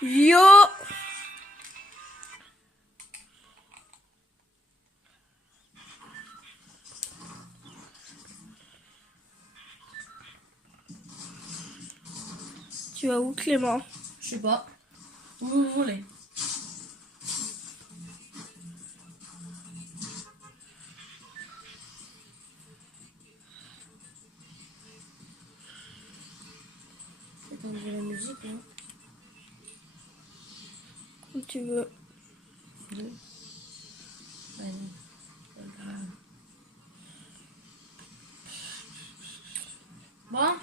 Yo! Tu vas où, Clément? Je sais pas. Où vous voulez. Attends, j'ai la musique, hein. Où tu veux. Deux. Allez. Bon.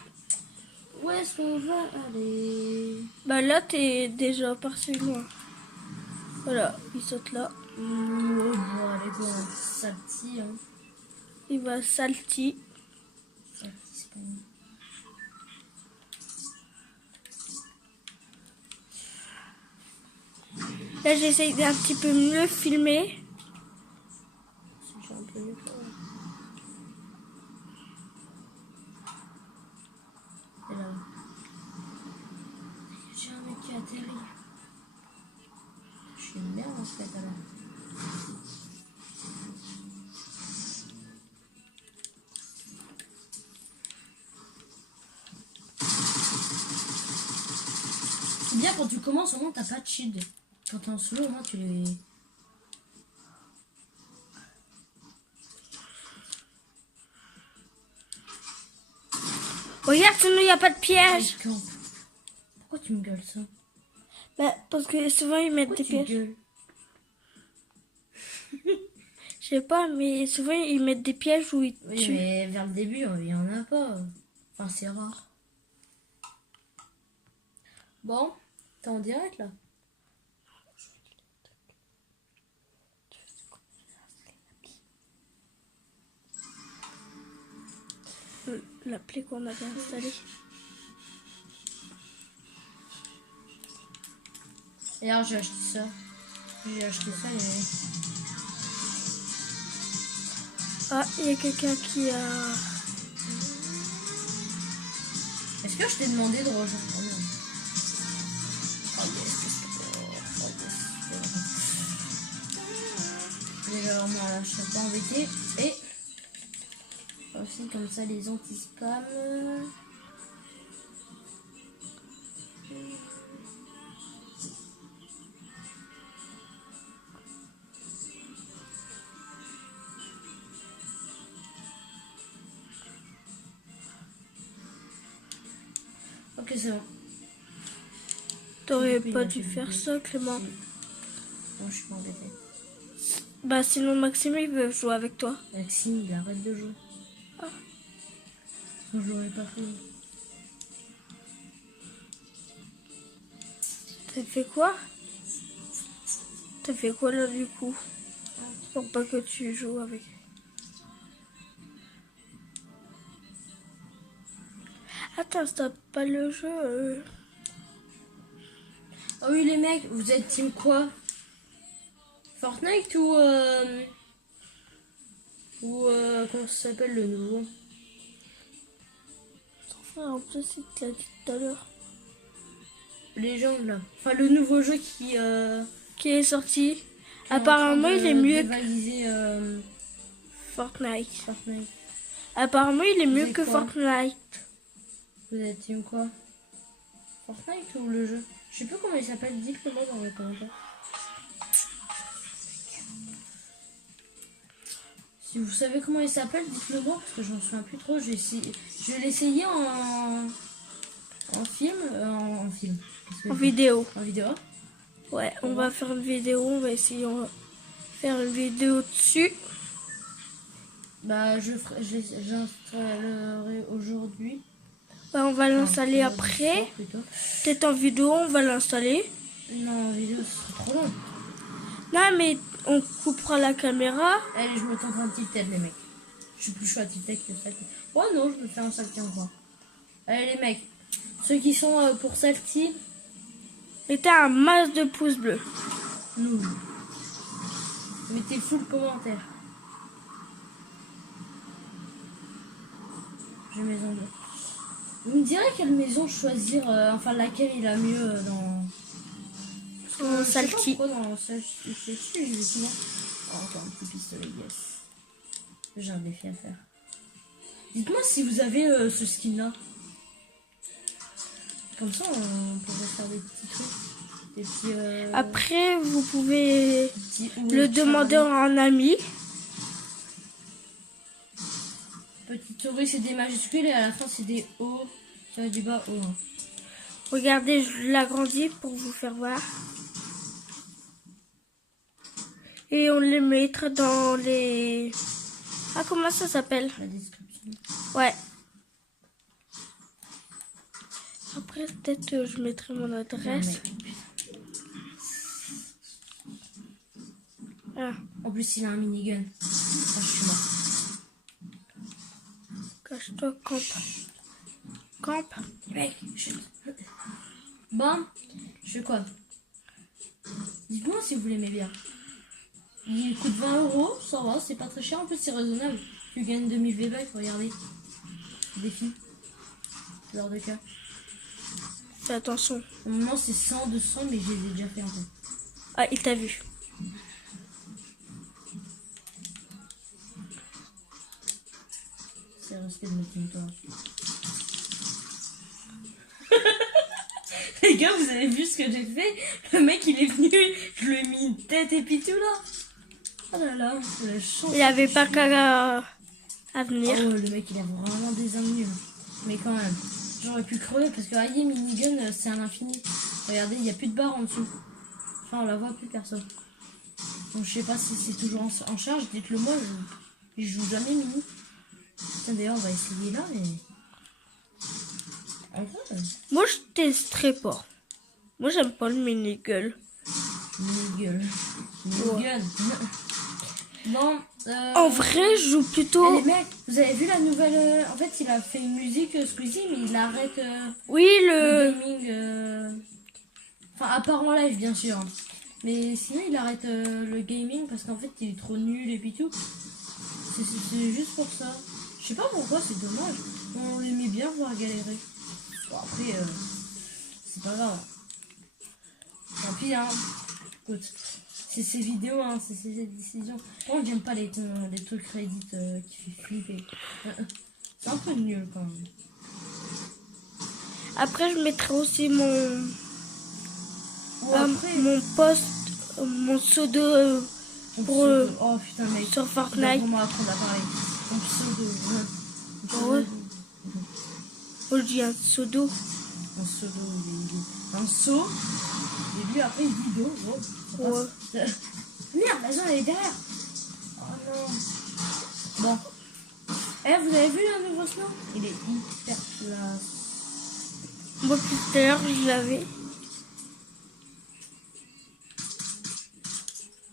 Où est-ce qu'on va aller? Bah là, t'es déjà parti loin. Voilà, il saute là. Bon, allez, quoi. Salty, hein. Il va salty. Salty, c'est pas bon. Là, j'essaye d'un petit peu mieux filmer. C'est un peu mieux, quoi. Et là. J'ai un mec qui a atterri. Je suis une merde en fait alors. C'est bien quand tu commences, au moins t'as pas de shield. Quand t'es en solo, au moins tu les. Regarde, sinon il n'y a pas de piège. Pourquoi tu me gueules ça? Bah, parce que souvent ils mettent Pourquoi des tu pièges. gueules? Je sais pas, mais souvent ils mettent des pièges où ils Oui, tuent. mais vers le début, il y en a pas. Enfin, c'est rare. Bon, t'es en direct là? L'appli qu'on avait installée. D'ailleurs, j'ai acheté ça. J'ai acheté ça et. Ah, il y a quelqu'un qui a... Est-ce que je t'ai demandé de rejoindre? Oh non. Oh yes, qu'est-ce que oh yes. Déjà vraiment là, je serais pas embêtée. Et aussi comme ça les anti-spam. Ok, c'est bon. T'aurais pas dû faire ça, Clément. Non, je suis pas embêtée. Bah sinon Maxime il veut jouer avec toi. Maxime, il arrête de jouer. Ah. Je l'aurais pas fait. T'as fait quoi? T'as fait quoi là du coup? Pour pas que tu joues avec. Attends, t'as pas le jeu. Oh oui les mecs, vous êtes team quoi? Fortnite ou comment ça s'appelle le nouveau? En plus, il te l'a dit tout à l'heure. Légende là. Enfin le nouveau jeu qui Qui est sorti. est Apparemment, en train il est mieux que dévaliser, Fortnite. Fortnite. Apparemment, il est mieux êtes que quoi? Fortnite. Vous êtes team quoi? Fortnite ou le jeu? Je sais plus comment il s'appelle, dites-le moi dans les commentaires. Si vous savez comment il s'appelle, dites-le moi parce que j'en souviens plus trop. Je vais l'essayer en film. En film. En vidéo. En vidéo. Ouais, on va faire une vidéo. On va essayer de faire une vidéo dessus. Bah, j'installerai aujourd'hui. Bah, on va l'installer après. Peut-être en vidéo, on va l'installer. Non, en vidéo, c'est trop long. Non, mais on coupera la caméra. Allez, je me tente un petit tête, les mecs. Je suis plus chaud à tête que Salty. Oh non, je me fais un Salty encore. Allez, les mecs. Ceux qui sont pour Salty. Mettez un masse de pouces bleus. Nous. Mettez full commentaire. J'ai maison bleue. Vous me direz quelle maison choisir, enfin laquelle il a mieux dans... sale Je sais pas qui. pourquoi dans celle-ci, j'ai souvent... Oh, encore un petit pistolet, yes. J'ai un défi à faire. Dites-moi si vous avez ce skin-là. Comme ça, on pourrait faire des petits trucs. Des petits... Après, vous pouvez petits le demander à un ami. Petite souris, c'est des majuscules et à la fin, c'est des O. Ça du bas, O. Hein. Regardez, je l'agrandis pour vous faire voir. Et on les mettra dans les... Ah, comment ça s'appelle? La description. Ouais. Après, peut-être je mettrai mon adresse. Ah, En plus, il a un minigun. Ah, je suis mort. cache-toi, campe. Campe. Mec, chut. Bon, je fais quoi? Dites-moi si vous l'aimez bien. Il coûte 20 €, ça va, c'est pas très cher, en plus c'est raisonnable. Tu gagnes 2000 V-Bucks, regardez. Défi. Fleur de cœur. Fais attention. Normalement c'est 100, 200, mais je les ai déjà fait en fait. Ah, il t'a vu. C'est resté de me toi. Les gars, vous avez vu ce que j'ai fait? Le mec il est venu, je lui ai mis une tête et puis tout là. Oh là là, la chance. Il avait pas qu'à à venir. Oh, le mec il a vraiment des âmes nuls. Mais quand même, j'aurais pu crever parce que Aïe minigun c'est à l'infini. Regardez, il n'y a plus de barre en dessous. Enfin, on la voit plus perso. Donc je sais pas si c'est toujours en charge. Dites-le moi, je joue jamais mini. Tiens, d'ailleurs, on va essayer là, mais. En vrai, Moi, je testerai pas. Moi, j'aime pas le mini-gueule. mini-gueule. Mini-gun. Bon, En vrai, je joue plutôt... les mecs, vous avez vu la nouvelle... En fait, il a fait une musique Squeezie, mais il arrête Oui, le le... gaming. Enfin, à part en live, bien sûr. Mais sinon, il arrête le gaming parce qu'en fait, il est trop nul et puis tout. C'est juste pour ça. Je sais pas pourquoi, c'est dommage. On l'aimait bien voir galérer. Bon, après, c'est pas grave. Tant pis, hein. Écoute, c'est ses vidéos, hein, c'est ses décisions. Moi, j'aime pas les trucs Reddit qui fait flipper. C'est un peu nul quand même. Après, je mettrai aussi mon... Bon, après, mon post, mon pseudo pour oh putain, mec. sur On va Fortnite. vraiment apprendre à parler. Ton pseudo. Ouais. Moi, je dis un pseudo. Un pseudo, un saut. Et lui, après, il dit do. Oh, ça Ouais. passe. Merde, la zone, elle est derrière. Oh non. Bon. Eh, vous avez vu le nouveau snow? Il est hyper classe. Moi, tout à l'heure, je l'avais.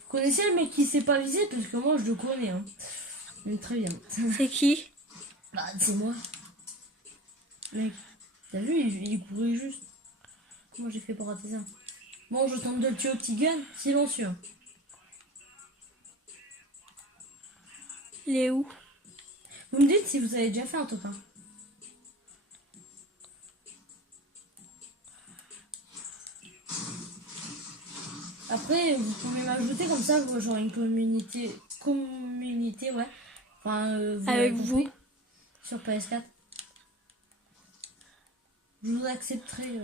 Vous connaissez le mec qui s'est pas visé? Parce que moi, je le connais. Hein. Mais très bien. C'est qui? Bah, c'est moi. Mec, t'as vu, il courait juste. Comment j'ai fait pour rater ça? Bon, je tente de le tuer au petit gun. Silencieux. Il est où? Vous me dites si vous avez déjà fait un top 1. Après, vous pouvez m'ajouter comme ça, j'aurai une communauté, ouais. Enfin, Avec avez vous. compris, sur PS4. Je vous accepterai.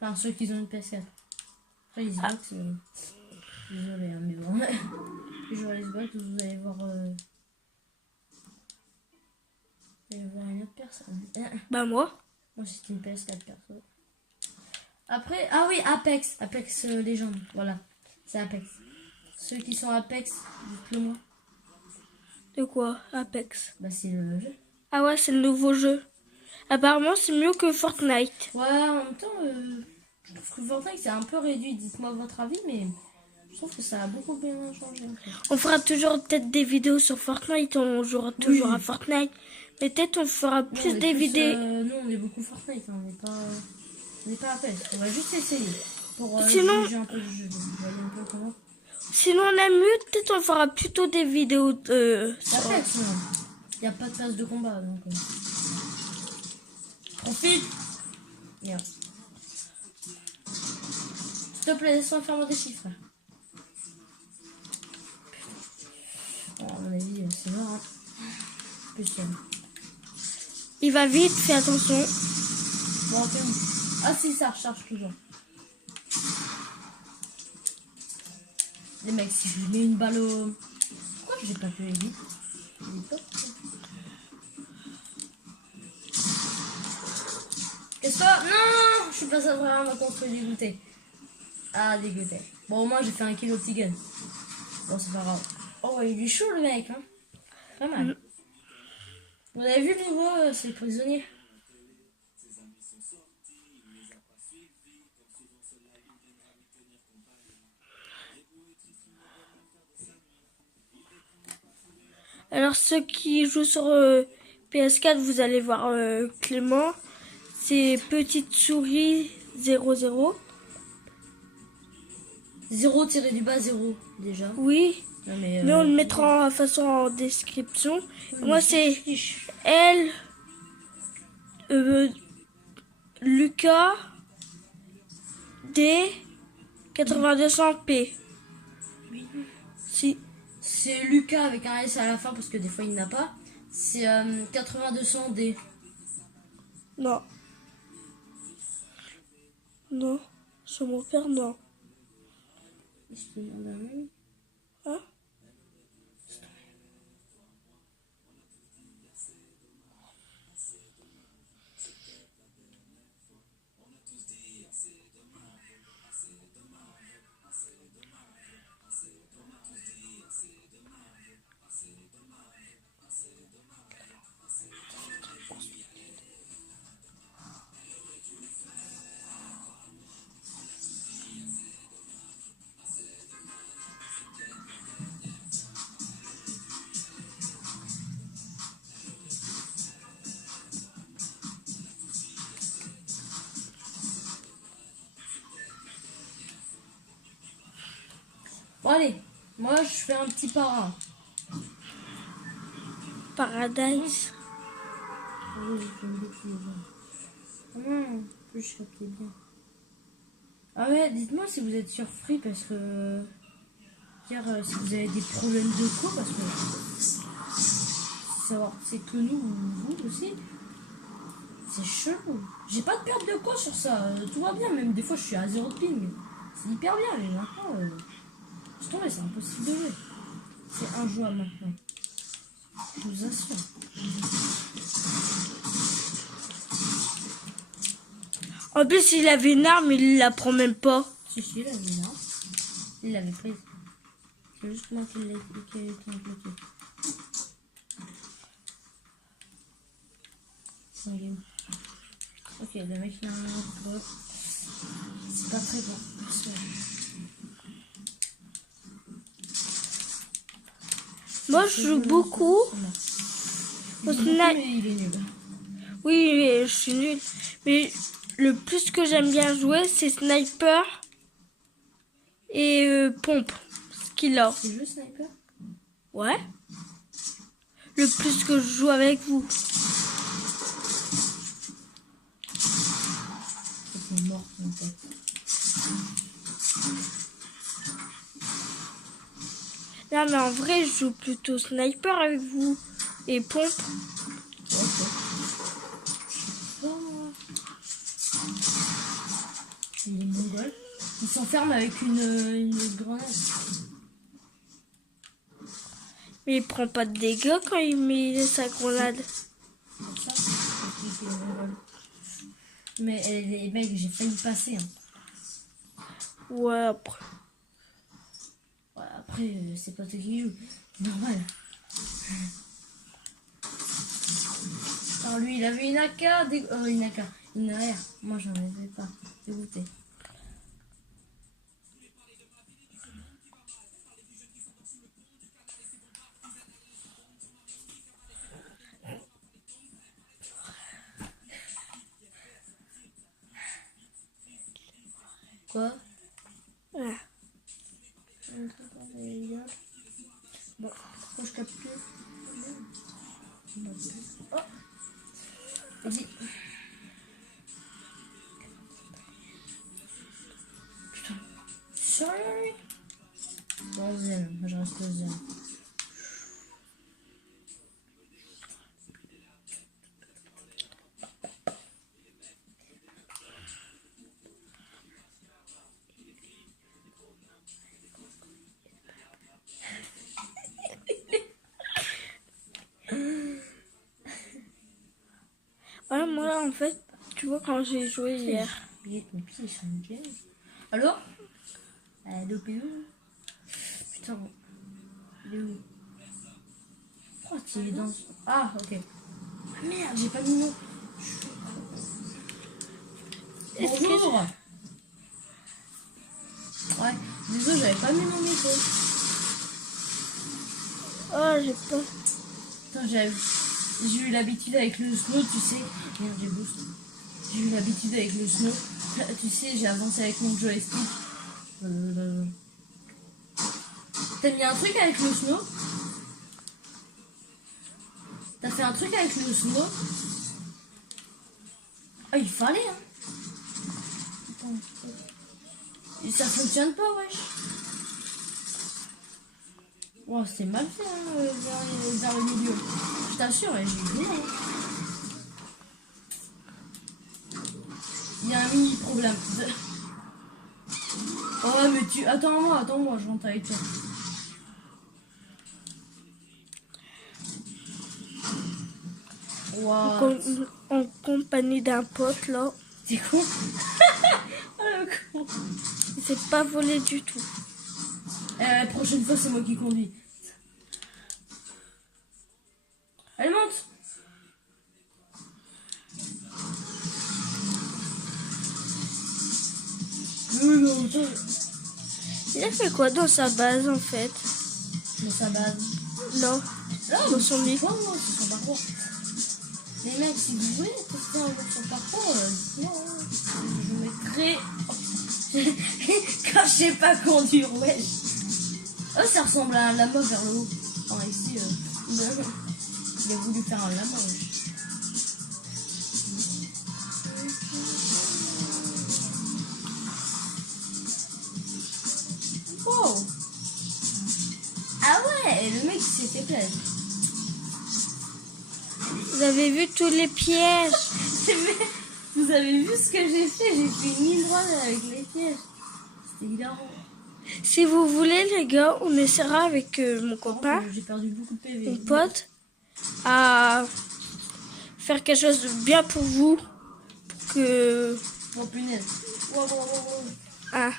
Enfin, ceux qui ont une PS4. Après, les Xbox, désolé, hein, mais bon. J'aurai les Xbox, vous allez voir. Vous allez voir une autre personne. Bah, moi. Moi, c'est une PS4 perso. Après, ah oui, Apex. Apex Legends, voilà. C'est Apex. Ceux qui sont Apex, dites-le moi. De quoi? Apex. Bah, c'est le jeu. Ah ouais, c'est le nouveau jeu. Apparemment, c'est mieux que Fortnite. Ouais, en même temps, je trouve que Fortnite c'est un peu réduit. Dites-moi votre avis, mais je trouve que ça a beaucoup bien changé. En fait. On fera toujours peut-être des vidéos sur Fortnite. On jouera toujours à Fortnite. Mais peut-être on fera Nous, plus on est des vidéos. nous, on est beaucoup Fortnite. Hein, on n'est pas Apex. On va juste essayer. Pour Sinon- juger un peu du jeu. Donc, voyez un peu comment. Sinon, on a mieux. Peut-être on fera plutôt des vidéos de... C'est Apex, non. Il n'y a pas de place de combat. Donc, profite. Merde. S'il te plaît, laisse-moi faire mon défi, frère. Bon, à mon avis, c'est mort. Hein. Plus Il va vite, fais attention. Bon, ok. Ah si, ça recharge toujours. Les mecs, si je lui mets une balle au... Pourquoi j'ai pas pu aller vite? Il est top. Qu'est-ce que non, je suis passé à travers ma contre dégoûté. Ah, dégoûté. Bon, au moins, j'ai fait un kill au petit gun. Bon, c'est pas grave. Oh, il est chaud, le mec. Hein. Pas mal. Vous avez vu le nouveau, c'est le prisonnier. Alors ceux qui jouent sur PS4, vous allez voir Clément. C'est Petite Souris 00. 0-0 déjà. Oui, Non, mais on le mettra de façon en description. Moi c'est L Lucas D 8200P. Si. C'est Lucas avec un S à la fin parce que des fois il n'a pas. C'est 8200D. Non. Non. Sur mon père, non. Je te demande un nom. Hein? Bon allez, moi je fais un petit para. Paradise. Oui, j'ai fait une bêtise. Ah non, en plus je captais bien. Ah ouais, dites-moi si vous êtes surpris parce que... Dire si vous avez des problèmes de co parce que... Savoir c'est que nous ou vous aussi. C'est chelou. J'ai pas de perte de co sur ça. Tout va bien, même des fois je suis à 0 de ping. C'est hyper bien, mais maintenant... Je trouve que c'est impossible de jouer. C'est injouable maintenant. Je vous assure. En plus, il avait une arme, il la prend même pas. Si, il avait une arme. Il l'avait prise. C'est juste moi qui l'ai été bloqué. Ok, le mec il a un autre. C'est pas très bon. Moi, je joue beaucoup au sniper. Il est nul. Oui, je suis nulle. Mais le plus que j'aime bien jouer, c'est sniper et pompe. Skiller. C'est juste sniper? Ouais. Le plus que je joue avec vous. C'est mort en fait. Non, mais en vrai, je joue plutôt sniper avec vous et pompe. Ok. Oh. Les mongols. Ils s'enferment avec une grenade. Mais il prend pas de dégâts quand il met sa grenade. Comme ça, c'est les mongols. Mais les mecs, j'ai failli passer. Hein. Ouais, après. Ouais, après, c'est pas toi qui joue. C'est normal. Alors lui, il avait une AK, une AK, une AR. Moi, j'en avais pas. Dégoûté. Quoi? Ouais. Bon, pourquoi je capte plus? Oh! Vas-y. Putain. sérieux? Bon, zen, je reste zen. Voilà, moi là, en fait, tu vois, quand j'ai joué hier. Ton pied sur une pièce. Allô? Allô, Pélo? Putain, il est où? Pourquoi tu es dans... Ah, ok. Ah, merde, j'ai pas mis mon... Bonjour. Ouais, désolé, j'avais pas mis mon micro. Oh, j'ai pas. Putain, j'ai eu l'habitude avec le snow, tu sais. Merde, j'ai boost. J'ai eu l'habitude avec le snow. Tu sais, j'ai avancé avec mon joystick. T'as mis un truc avec le snow? T'as fait un truc avec le snow? Ah, il fallait, hein. Attends. Et ça fonctionne pas, wesh. Wow, c'est mal fait, hein, vers le milieu. Je t'assure, j'ai vu, hein. Il y a un mini problème. Oh, mais tu... Attends-moi, je rentre avec toi. Wow. En compagnie d'un pote, là. T'es con? Oh, le con. Il s'est pas volé du tout. Prochaine fois, c'est moi qui conduis. Allez, monte. Il a fait quoi dans sa base, en fait? Dans sa base. Non, Non, dans son lit. c'est son parcours. Les mecs, si vous voulez tester un jour son parcours, non, je mettrai... Quand je sais pas conduire, wesh. Oh, ça ressemble à un lama vers le haut. Enfin, ici, il a voulu faire un lama, wesh. Wow. Ah ouais, le mec s'est fait plaisir. Vous avez vu tous les pièges? Vous avez vu ce que j'ai fait? J'ai fait une ligne droite avec les pièges. C'était hilarant. Si vous voulez, les gars, on essaiera avec mon copain, J'ai perdu beaucoup de PV. mon pote, à faire quelque chose de bien pour vous. Pour que... Oh punaise. Wow. Ah,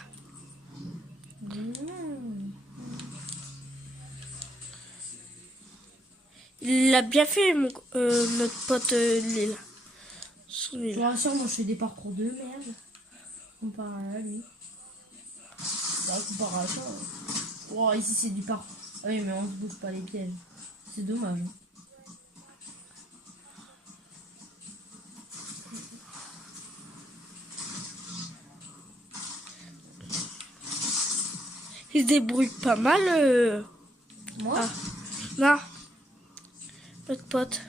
il a bien fait, notre pote Lille. Son Je île. vous rassure, moi je fais des parcours de merde. Comparé à lui. Bah, comparé à ça. Oh, ici c'est du parcours. Ah oui, mais on se bouge pas les pièges. C'est dommage. Hein. Il se débrouille pas mal. Moi Ah, non. Notre pote.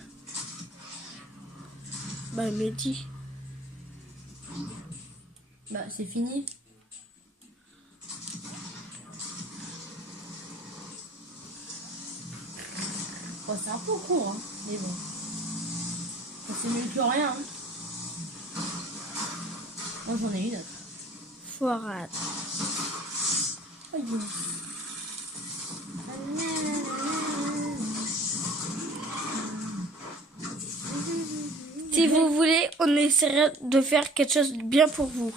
Bah, Mehdi. Bah, c'est fini. Bon, c'est un peu court, hein. Mais bon. Ça, c'est mieux que rien. Hein. Moi j'en ai une autre. Foirade. Oh, Si vous voulez, on essaiera de faire quelque chose de bien pour vous.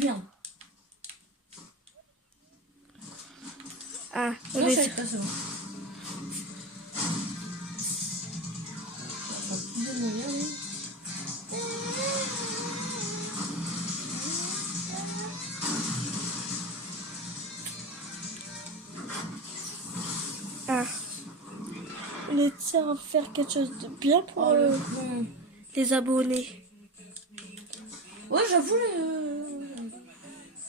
Merde. Ah, on Non, je est... savais pas, c'est bon. De mourir, lui. Ah. On essaiera de faire quelque chose de bien pour Oh le con. les abonnés. Ouais, j'avoue,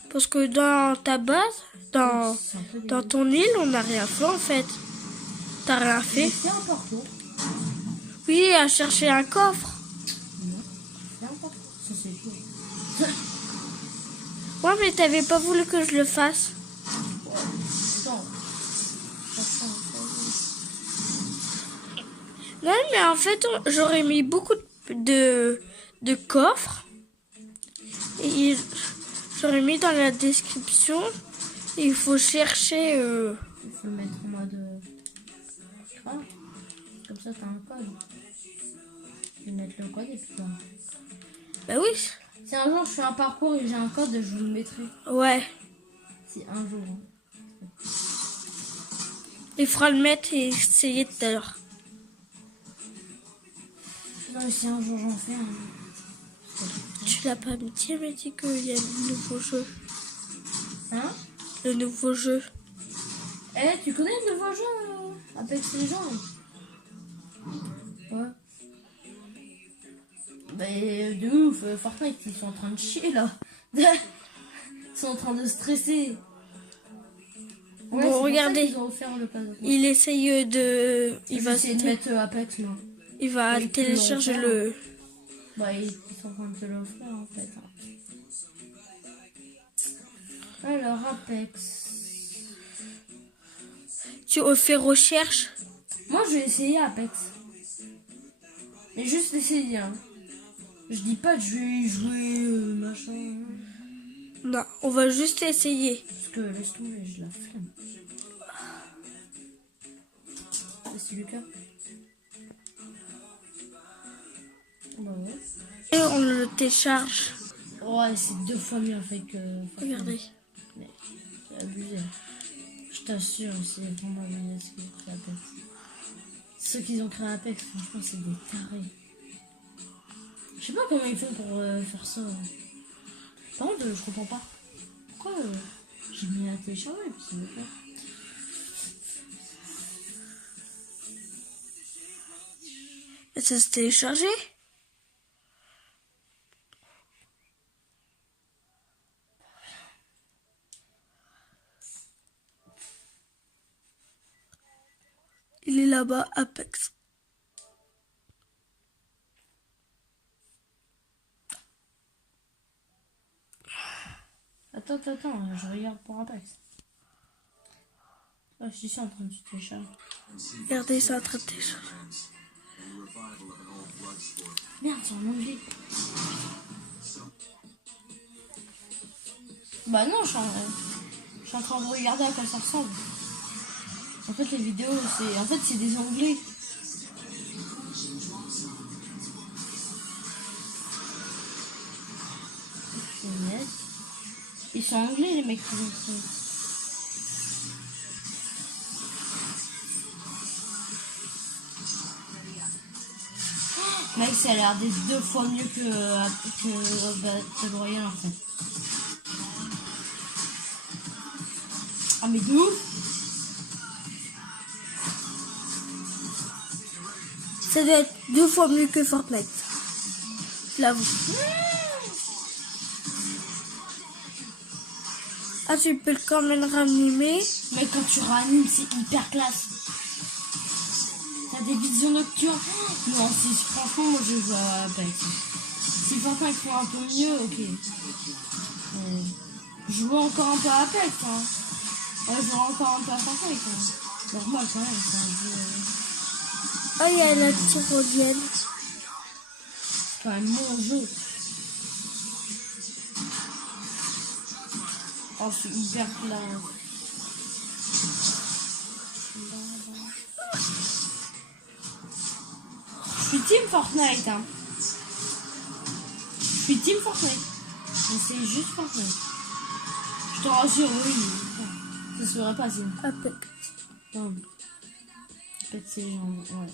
Parce que dans ta base, dans c'est un peu dans ton île, on n'a rien fait en fait. T'as rien fait? C'est un parcours. Oui, à chercher un coffre. Non, c'est un parcours. Ça, c'est tout. Ouais, mais t'avais pas voulu que je le fasse. Attends. Non, mais en fait, j'aurais mis beaucoup de coffres. Et j'aurais mis dans la description. Et il faut chercher. Il faut le mettre en mode. Ah, comme ça, t'as un code. Je vais mettre le code et puis bon. Bah oui. Si un jour je fais un parcours et j'ai un code, je vous le mettrai. Ouais. Si un jour. Il faudra le mettre et essayer tout à l'heure. Non, mais si un jour j'en fais un. Tu l'as pas mis, elle m'a dit qu'il y a le nouveau jeu. Hein? Le nouveau jeu. Eh, tu connais le nouveau jeu Apex Legends? Ouais. Bah, de ouf, Fortnite, ils sont en train de chier là. Ils sont en train de stresser. Ouais, Bon, regardez. Ils ont offert le pass. Il essaye de. Il va essayer de mettre Apex là. Il va télécharger le. Bah, ils sont en train de te l'offrir en fait. Alors, Apex. Tu fais recherche. Moi, je vais essayer Apex. Mais juste essayer. Hein. Je dis pas que je vais y jouer, machin. Non, on va juste essayer. Parce que laisse tomber, j'ai la flemme. C'est Lucas. Bah ouais. Et on le télécharge. Ouais, c'est 2 fois mieux en fait que. Regardez. Mais c'est abusé. Je t'assure, c'est vraiment abusé ce qu'ils ont créé Apex. Ceux qui ont créé Apex, franchement, c'est des tarés. Je sais pas comment ils font pour faire ça. Par contre, je comprends pas. Pourquoi j'ai mis à télécharger et puis c'est le cas. Et ça s'est téléchargé. Il est là-bas, Apex. Attends, je regarde pour Apex. Ah, je suis en train de télécharger. Regardez, c'est en train de télécharger. Merde, c'est en anglais. Bah non, je suis en train de regarder à quoi ça ressemble. En fait, les vidéos, c'est des anglais. Ils sont anglais, les mecs qui ont fait. Mec, ça a l'air d'être 2 fois mieux que Battle Royale en fait. Ah mais de ouf. Ça doit être 2 fois mieux que Fortnite. Je l'avoue. Ah, tu peux quand même ranimer. Mais quand tu ranimes, c'est hyper classe. T'as des visions nocturnes. Non, si franchement, moi je joue à Apex. Si Fortnite font un peu mieux, ok. Je joue encore un peu à Apex. Hein. Ouais, je joue encore un peu à Fortnite. Hein. Normal quand même, c'est un jeu. Oh, il y a la tyrolienne. C'est quand même mon jeu. Oh, c'est hyper classe. Je suis team Fortnite, hein. Je suis team Fortnite. Mais c'est juste Fortnite. Je te rassure, oui. Ça se ferait pas sinon. Apex. Non. Peut-être c'est genre. Ouais.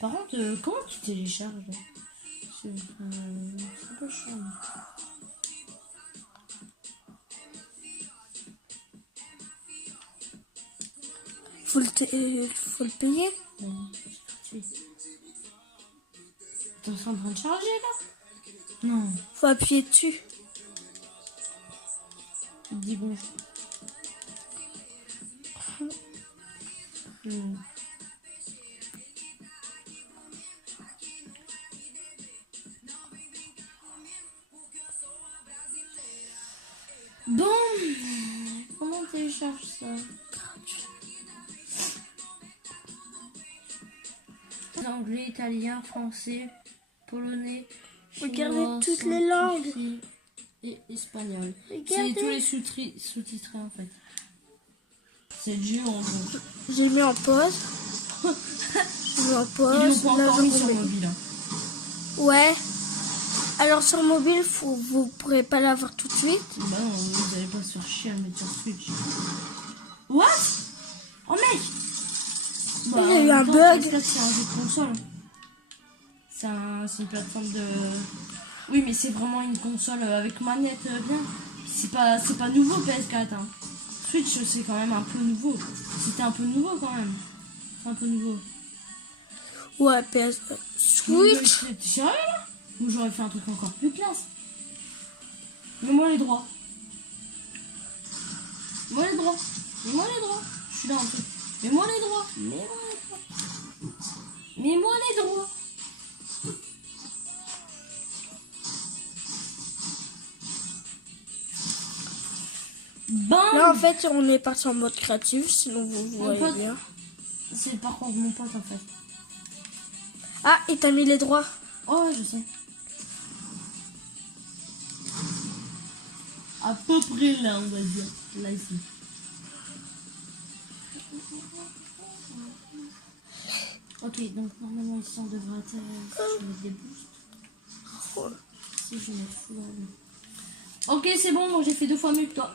Par contre, comment tu télécharges là? C'est un peu chiant. Faut le payer. Ouais, c'est gratuit. T'es en train de charger là? Non. Faut appuyer dessus. Il te dit bonjour. Bon, comment on télécharge ça? Anglais, italien, français, polonais, Regardez chinois, toutes les langues. scientifique et espagnol. Regardez. C'est tous les sous-titrés en fait. C'est le jeu en gros. J'ai mis en pause. J'ai mis en Ils pause. l'ont pas Là, encore je mis sur remets. mobile. Hein. Ouais. Alors sur mobile, vous pourrez pas l'avoir tout de suite. Bah non, vous allez pas se faire chier à le mettre sur Switch. What? Oh mec! Bah, Il y a eu en un même temps, bug. PS4, c'est un jeu de console. C'est une plateforme de... Oui, mais c'est vraiment une console avec manette bien. C'est pas nouveau PS4. Hein. Switch, c'est quand même un peu nouveau. C'était un peu nouveau quand même. C'est un peu nouveau. Ouais, PS. Switch. T'es sérieux là? Moi j'aurais fait un truc encore plus classe. Mets-moi les droits. Mets-moi les droits. Mets-moi les droits. Je suis là un peu. Mets-moi les droits. Mets-moi les droits. Mets-moi les droits. Bam. Là, en fait, on est parti en mode créatif, sinon vous voyez pote. bien. C'est le parcours de mon pote en fait. Ah, il t'a mis les droits. Oh ouais, je sais. À peu près là, on va dire. Là, ici. Ok, donc normalement ici on devrait être... Si je mets des boosts. Si je mets full. Ok, c'est bon, moi j'ai fait 2 fois mieux que toi.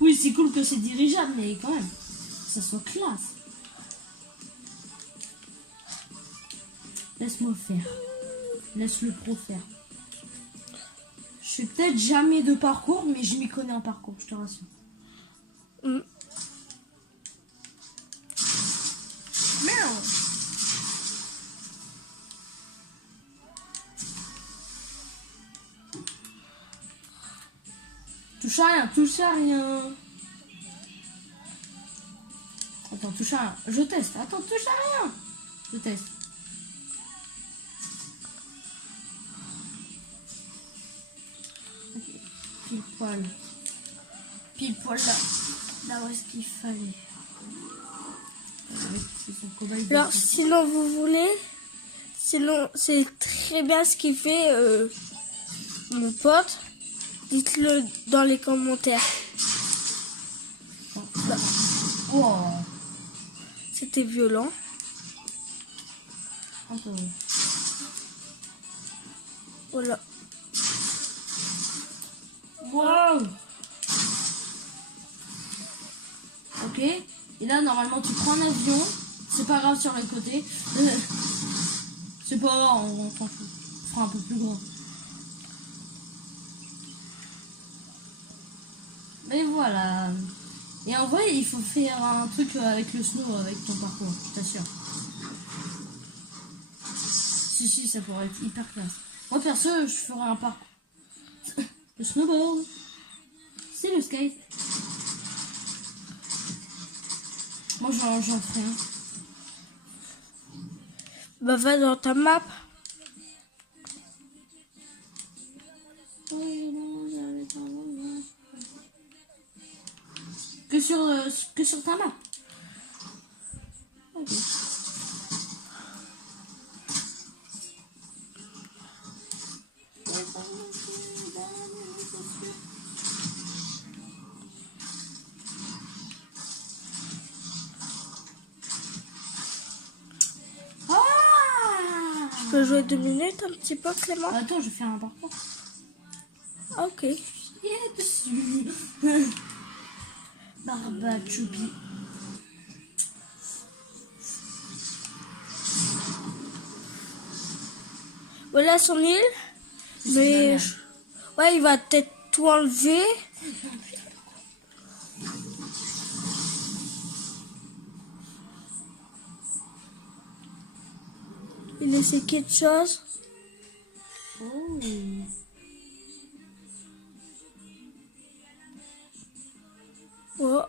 Oui, c'est cool que c'est dirigeable, mais quand même, ça soit classe. Laisse-moi faire. Laisse le pro faire. Je fais peut-être jamais de parcours, mais je m'y connais en parcours, je te rassure. Mm. Merde. Touche à rien, touche à rien. Attends, touche à rien. Je teste. Attends, touche à rien. Je teste. Ok. Pile poil. Pile poil là. Là où est-ce qu'il fallait. C'est son cobaye de Alors, son- sinon vous voulez, sinon c'est très bien ce qu'il fait, mon pote. Dites-le dans les commentaires. Là, Oh. c'était violent. Attends. Voilà. Wow. Ok. Et là, normalement, tu prends un avion. C'est pas grave sur les côtés. C'est pas grave, on s'en fout. On fera un peu plus grand. Mais voilà. Et en vrai, il faut faire un truc avec le snow, avec ton parcours, je t'assure. Si, ça pourrait être hyper classe. Moi, perso, je ferais un parcours. Le snowboard. C'est le skate. Moi, j'en ferai un. Bah, va dans ta map. Que sur ta map. Ok. Ah! Je peux jouer 2 minutes un petit peu, Clément? Attends, je vais faire un parcours. Ah, ok. Et dessus. Barba Choupi. Voilà son île. Mais ouais, il va peut-être tout enlever. Il essaie quelque chose. Oh. Oh,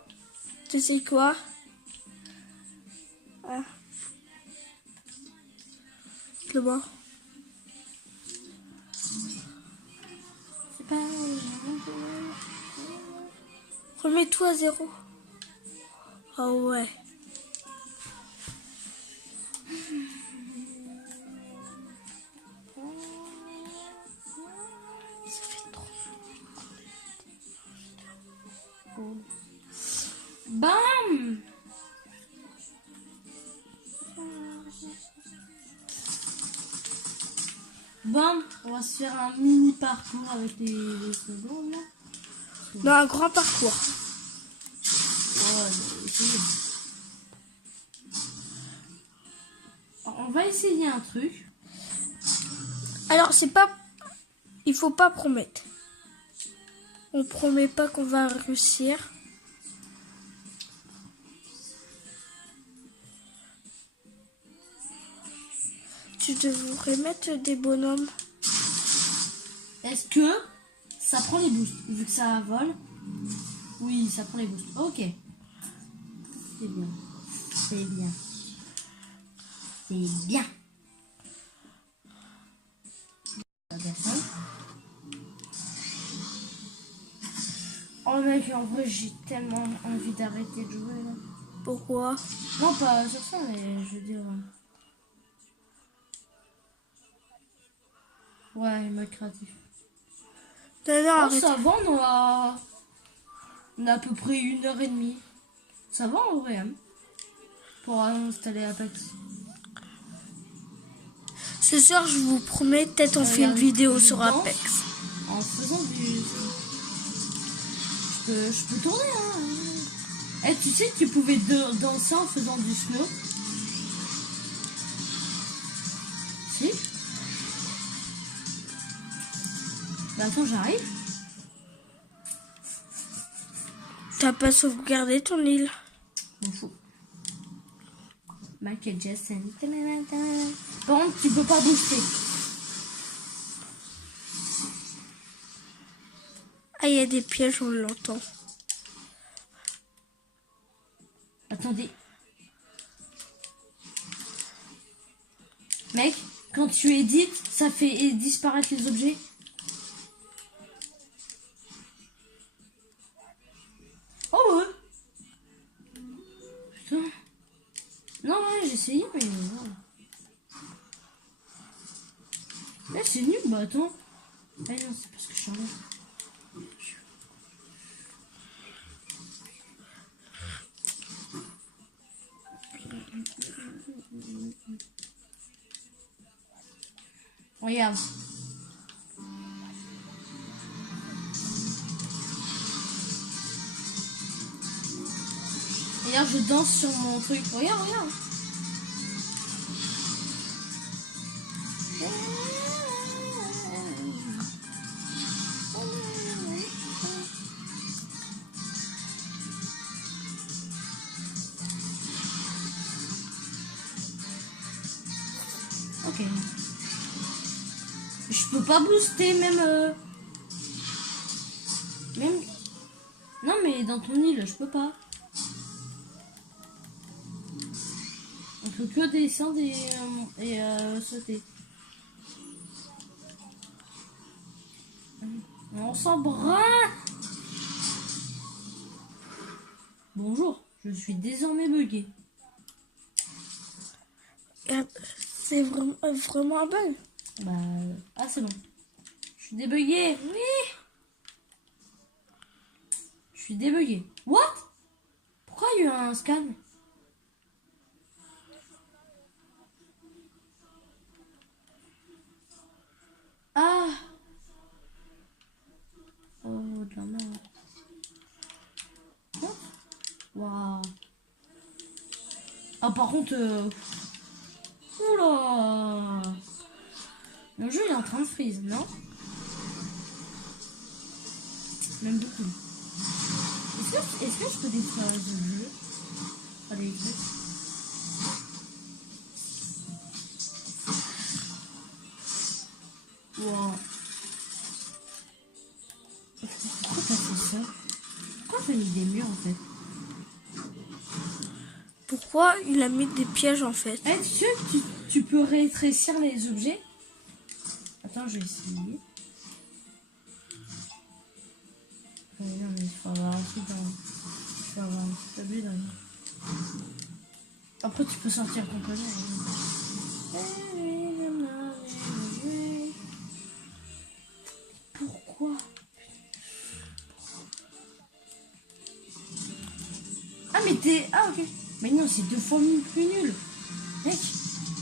tu sais quoi? Ah. Clément. C'est remets tout à zéro. Ah ouais. Ça fait trop. Bam! Bam! On va se faire un mini parcours avec les secondes là. Dans un grand parcours. Ouais, essayez. Alors, on va essayer un truc. Alors, c'est pas... Il faut pas promettre. On promet pas qu'on va réussir. Tu devrais mettre des bonhommes. Est-ce que ça prend les boosts vu que ça vole? Oui, ça prend les boosts. Ok. C'est bien. C'est bien. C'est bien. Oh mec, en vrai, j'ai tellement envie d'arrêter de jouer là. Pourquoi? Non, pas sur ça, mais je veux dire. Ouais, mode créatif. Non, non, Oh, arrête. ça va, on a à peu près 1h30. Ça va en vrai, hein, pour installer Apex. Ce soir, je vous promets, peut-être on fait une Regarde, vidéo je sur danse Apex. En faisant du... Je peux tourner, hein. Eh, tu sais que tu pouvais danser en faisant du snow? Si? Bah attends, j'arrive. T'as pas sauvegardé ton île? M'en fous. Michael Jackson. Par contre, tu peux pas booster. Ah, il y a des pièges, on l'entend. Attendez. Mec, quand tu édites, ça fait disparaître les objets. Oh ouais. Putain. Non, ouais, j'ai essayé, mais non. Là, c'est nul, bah attends. Ah non, c'est parce que je suis en l'air. Regarde. Regarde, je danse sur mon truc. Regarde, regarde. Ok. Je peux pas booster même... Même... Non mais dans ton île, je peux pas. On peut que descendre et sauter. On s'en brin. Bonjour, je suis désormais bugué. C'est vraiment un bug. Bah... Ah c'est bon. Je suis débugué. Oui. Je suis débugué. What? Pourquoi il y a eu un scan? Ah. Oh, de la merde. Quoi? Waouh. Ah, par contre... Oula. Mon jeu il est en train de freeze, non? Même beaucoup. Est-ce que je peux détruire le jeu? Allez, wow. Pourquoi t'as fait ça? Pourquoi t'as mis des murs en fait? Pourquoi il a mis des pièges en fait? Eh, tu sais que tu peux rétrécir les objets? Attends, je vais essayer. Non, mais il faut avoir un truc dans... Il faut avoir un petit tablé dans Après, tu peux sortir complètement. Pourquoi? Ah, mais t'es... Ah, ok. Mais non, c'est 2 fois plus nul. Mec,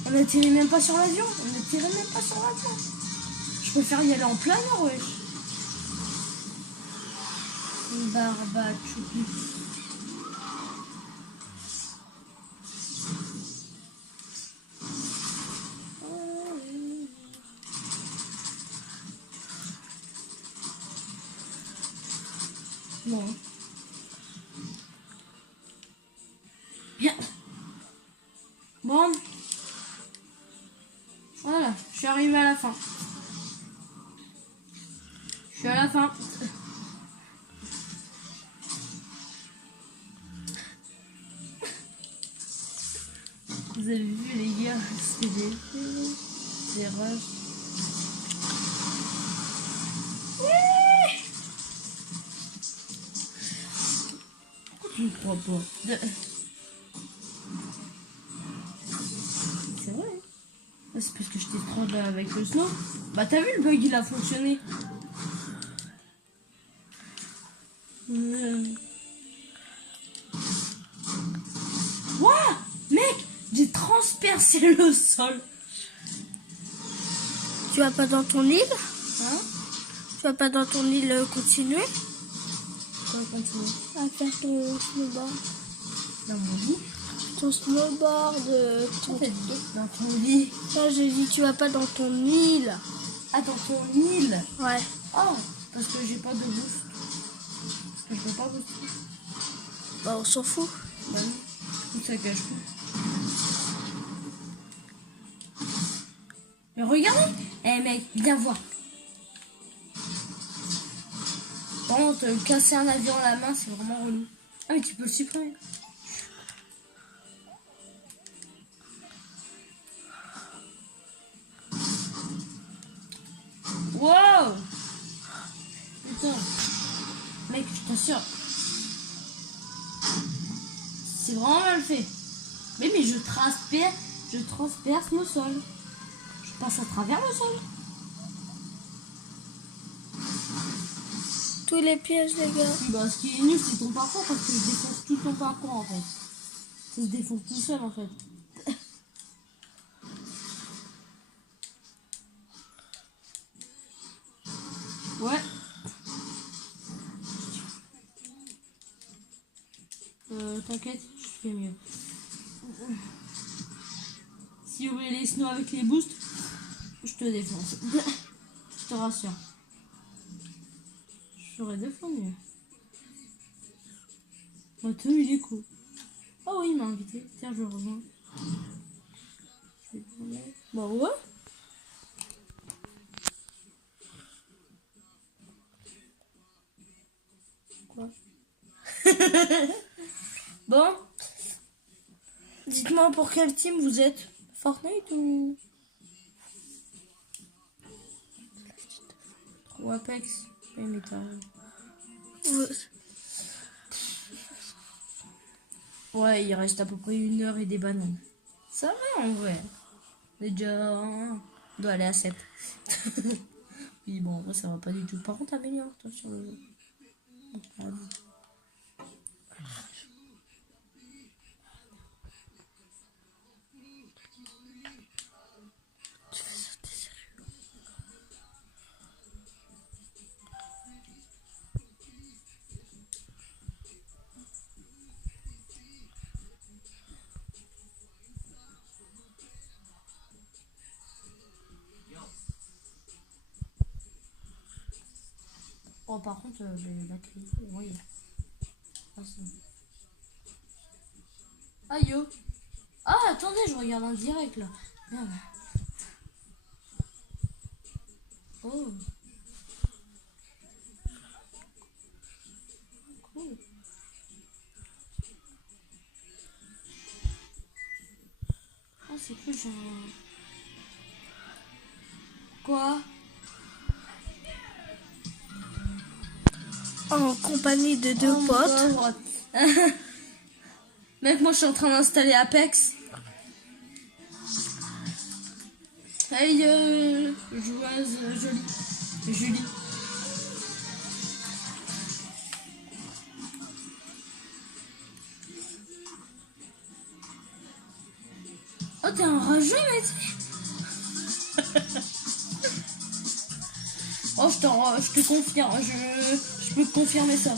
on n'atterrit même pas sur l'avion. On n'atterrit même pas sur l'avion. Je préfère y aller en planeur, wesh. Barbachoupi. Bon. Bien. Bon. Voilà, je suis arrivé à la fin. Je suis à la fin. Vous avez vu les gars, c'est des rushs. Je ne crois pas. C'est vrai. C'est parce que j'étais trop avec le snow. Bah t'as vu le bug, il a fonctionné. Wouah, mec, j'ai transpercé le sol. Tu vas pas dans ton île? Hein? Tu vas pas dans ton île continuer Quoi, continuer? à faire ton snowboard? Dans mon lit? Ton snowboard, ton... Dans ton lit. Là, j'ai dit tu vas pas dans ton île. Ah, dans ton île? Ouais. Oh, parce que j'ai pas de boost. Parce que je peux pas booster. Bah, on s'en fout. Bah non, tout ça cache plus. Mais regardez! Eh mec, viens voir. Par contre, casser un avion à la main, c'est vraiment relou. Ah, mais tu peux le supprimer. Wow! Putain. Mec, je t'assure. C'est vraiment mal fait. Mais je transperce le sol. Je passe à travers le sol. Tous les pièges, les gars. Oui, bah, ce qui est nul, c'est ton parcours parce que je défonce tout ton parcours en fait. Ça se défonce tout seul en fait. Ouais. T'inquiète, je fais mieux. Si vous voulez les snows avec les boosts, je te défonce. Je te rassure. Je ferai 2 fois mieux. Mathieu, il est cool. Oh oui, il m'a invité. Tiens, je le rejoins. Bah ouais. Quoi? Bon. Dites-moi pour quel team vous êtes? Fortnite ou... Ou Apex. Mais t'as... Ouais, il reste à peu près 1 heure et des bananes. Ça va en vrai. Déjà, on doit aller à 7. Oui, bon, en vrai, ça va pas du tout. Par contre, améliore-toi sur le jeu. Tu fais ça, t'es sérieux? Oh, par contre, la qualité, oui. Ah, ah, yo. Ah, attendez, je regarde en direct, là. Merde. Oh. Cool. Ah, c'est cool, genre... Quoi? en compagnie de deux Oh, potes. pauvre. Mec, moi je suis en train d'installer Apex. Hey, joueuse jolie. Julie. Oh, t'es un rageux, mec. Oh, je te confirme. Je peux te confirmer ça.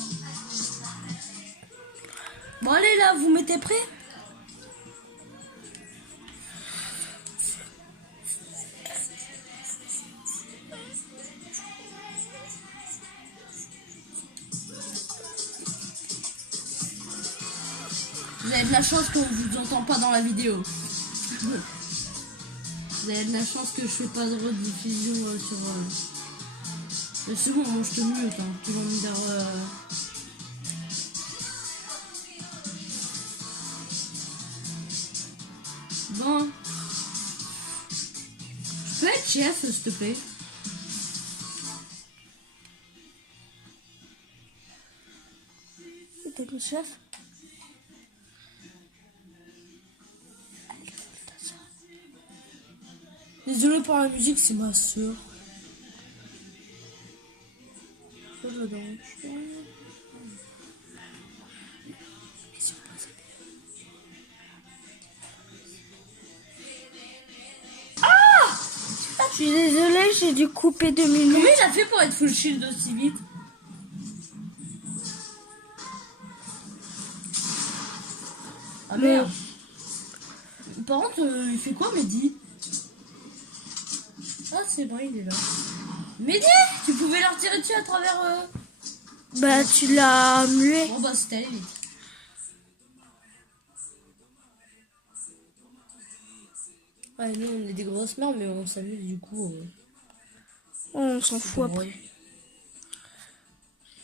Bon, allez là, vous mettez prêt? Vous avez de la chance qu'on vous entend pas dans la vidéo. Vous avez de la chance que je fais pas de rediffusion sur... Mais c'est bon, moi je te mute, hein. Tu vas me dire... Bon. Je peux être chef, s'il te plaît? C'était le chef. Désolé pour la musique, c'est ma soeur. Je suis désolée, j'ai dû couper 2 minutes. Comment il a fait pour être full shield aussi vite? Ah merde. Par contre, il fait quoi, Mehdi? Ah, c'est bon, il est là. Mehdi, tu pouvais leur tirer dessus à travers... Bah, tu l'as mué. Bon, bah, c'était allé vite. Ouais, nous, on est des grosses merdes, mais on s'amuse, du coup... On s'en fout après.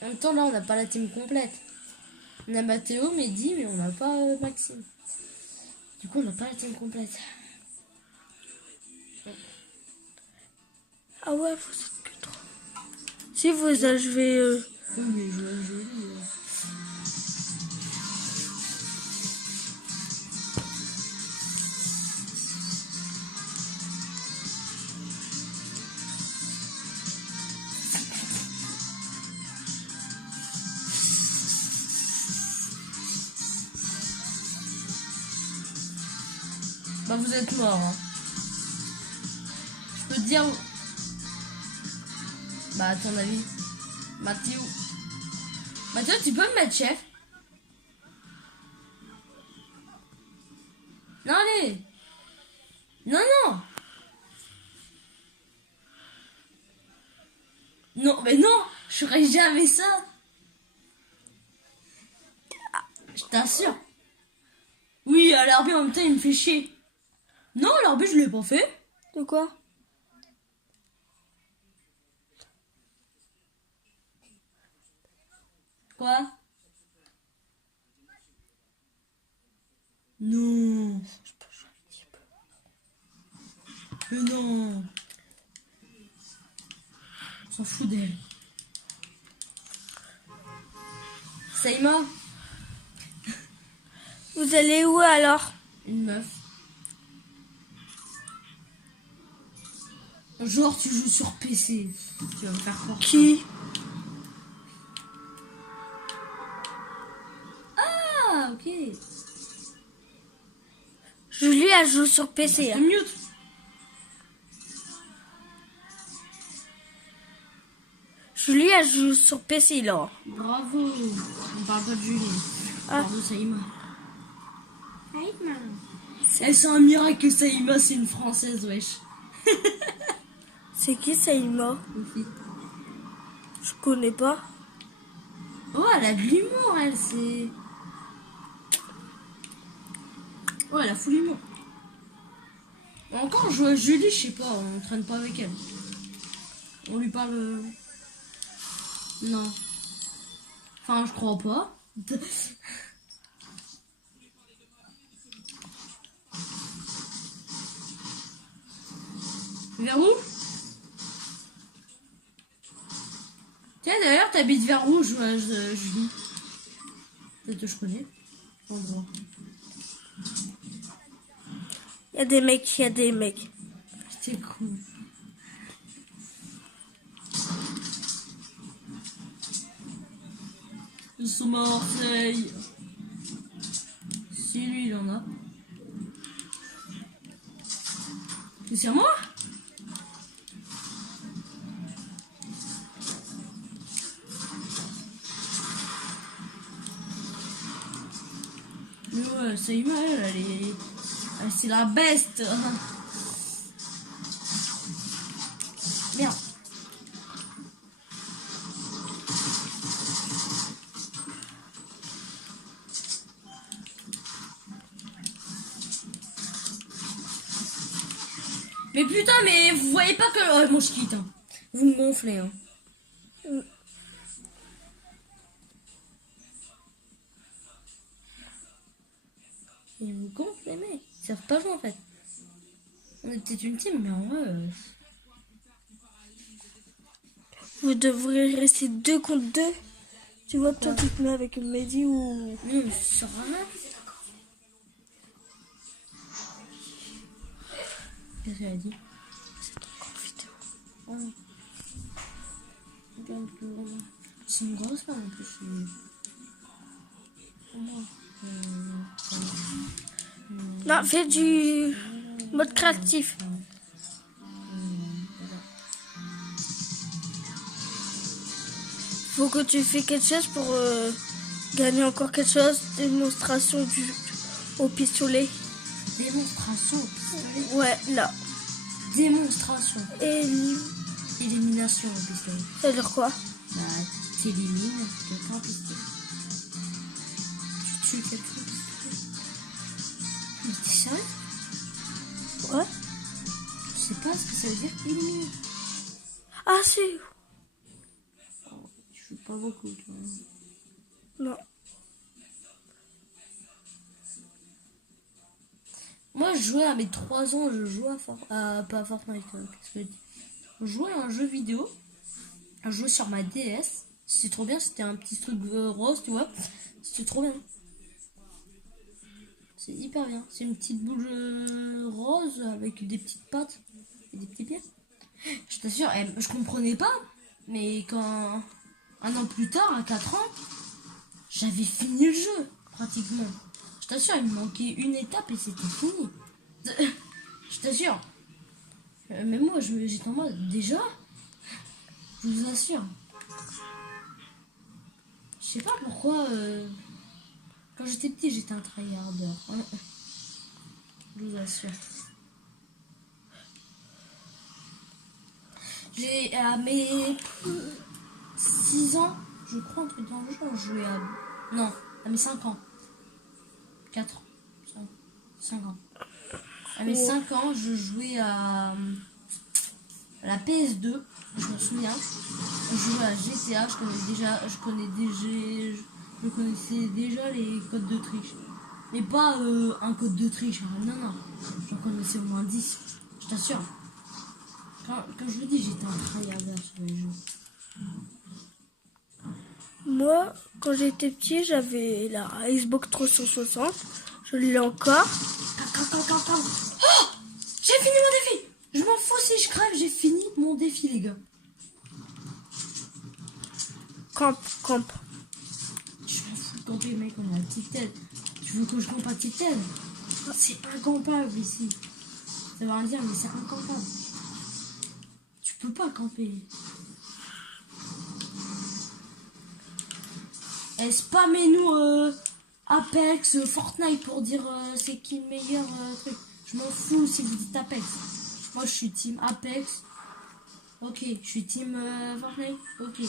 En même temps, là, on n'a pas la team complète. On a Mathéo, Mehdi, mais on n'a pas Maxime. Du coup, on n'a pas la team complète. Ah ouais, vous êtes que 3. Si vous achevez... Oui, mais joli. Bah, vous êtes mort. Hein. Je peux te dire... Bah, à ton avis. Mathéo, tu peux me mettre chef? Non, allez. Non. Non, mais non. Je ferai jamais ça. Je t'assure. Oui, à l'arbitre, en même temps, il me fait chier. Non, l'arbitre, je l'ai pas fait. De quoi? Quoi? Non. Mais non. On s'en fout d'elle. Saïma, Vous allez où alors? une meuf. Genre, tu joues sur PC. Tu vas me faire croire. Qui? Ah, ok. Julie, elle joue sur PC. Je Hein. te mute. Julie, elle joue sur PC là. Bravo. On parle pas de Julie. Ah. Bravo, Saïma. C'est un miracle que Saïma, c'est une française, wesh. C'est qui Saïma? Une fille. Je connais pas. Oh, elle a de l'humour, elle, c'est... Oh, elle a full humour. Encore, on joue à Julie, je sais pas, on traîne pas avec elle. On lui parle... Non. Enfin, je crois pas. Vers où? Tiens, d'ailleurs, t'habites vers où, Julie? Peut-être que je connais. Endroit. Il y a des mecs, il y a des mecs. C'était cool. Nous sommes à Marseille. Si lui, il en a. C'est à moi? Mais ouais, ça y va, elle est... c'est la bête. Merde. Mais putain, mais vous voyez pas que... Oh, moi je quitte. Hein. Vous me gonflez. Hein. Ils me gonflent les mecs. Ils savent pas jouer en fait. On est peut-être une team, mais en vrai... Vous devrez rester 2 contre 2. Tu vois, toi, tu te mets avec Mehdi ou... Non, mais ça sert à rien. Qu'est-ce qu'elle a dit? C'est ton compte vidéo. C'est une grosse femme en plus. Non, fais du mode créatif. Faut que tu fais quelque chose pour gagner encore quelque chose. Démonstration au pistolet. Démonstration au pistolet. Ouais, là. Démonstration. Élimination au pistolet. Ça veut dire quoi? Bah, t'élimines quelqu'un au pistolet. Tu tues quelqu'un au pistolet. Mais t'es sérieux? Ouais. Je sais pas ce que ça veut dire éliminer. Ah, si. Je joue pas beaucoup, tu vois. Non. Moi, je jouais à mes 3 ans, je jouais pas à Fortnite. Qu'est-ce que je dis? Je jouais à un jeu vidéo. Je jouais sur ma DS. C'était trop bien, c'était un petit truc rose, tu vois. C'était trop bien. C'est hyper bien. C'est une petite boule rose avec des petites pattes et des petits pieds. Je t'assure, je comprenais pas. Mais quand... Un an plus tard, à 4 ans, j'avais fini le jeu, pratiquement. Je t'assure, il me manquait une étape et c'était fini. Je t'assure. Mais moi, j'étais en mode, déjà, je vous assure. Je sais pas pourquoi, quand j'étais petit, j'étais un tryharder. Je vous assure. J'ai, à mes 6 ans, je crois, un truc dans le jeu, je jouais à... Non, à mes 5 ans. 4 ans. 5 ans. À mes 5 ans, je jouais à la PS2, je me souviens. Je jouais à GTA, je connaissais déjà les codes de triche. Mais pas un code de triche, hein. Non. J'en connaissais au moins 10, je t'assure. Quand je vous dis, j'étais un tryharder sur les jeux. Moi, quand j'étais petit, j'avais la Xbox 360. Je l'ai encore. Oh, j'ai fini mon défi. Je m'en fous si je crève, j'ai fini mon défi, les gars. Camp. Je m'en fous de camper, mec, on a la petite tête. Tu veux que je campe à petite tête? C'est incampable ici. Ça va rien dire, mais c'est incampable. Tu peux pas camper. Spammez-nous Apex, Fortnite pour dire c'est qui le meilleur truc. Je m'en fous si vous dites Apex. Moi je suis team Apex. Ok, je suis team Fortnite. Ok.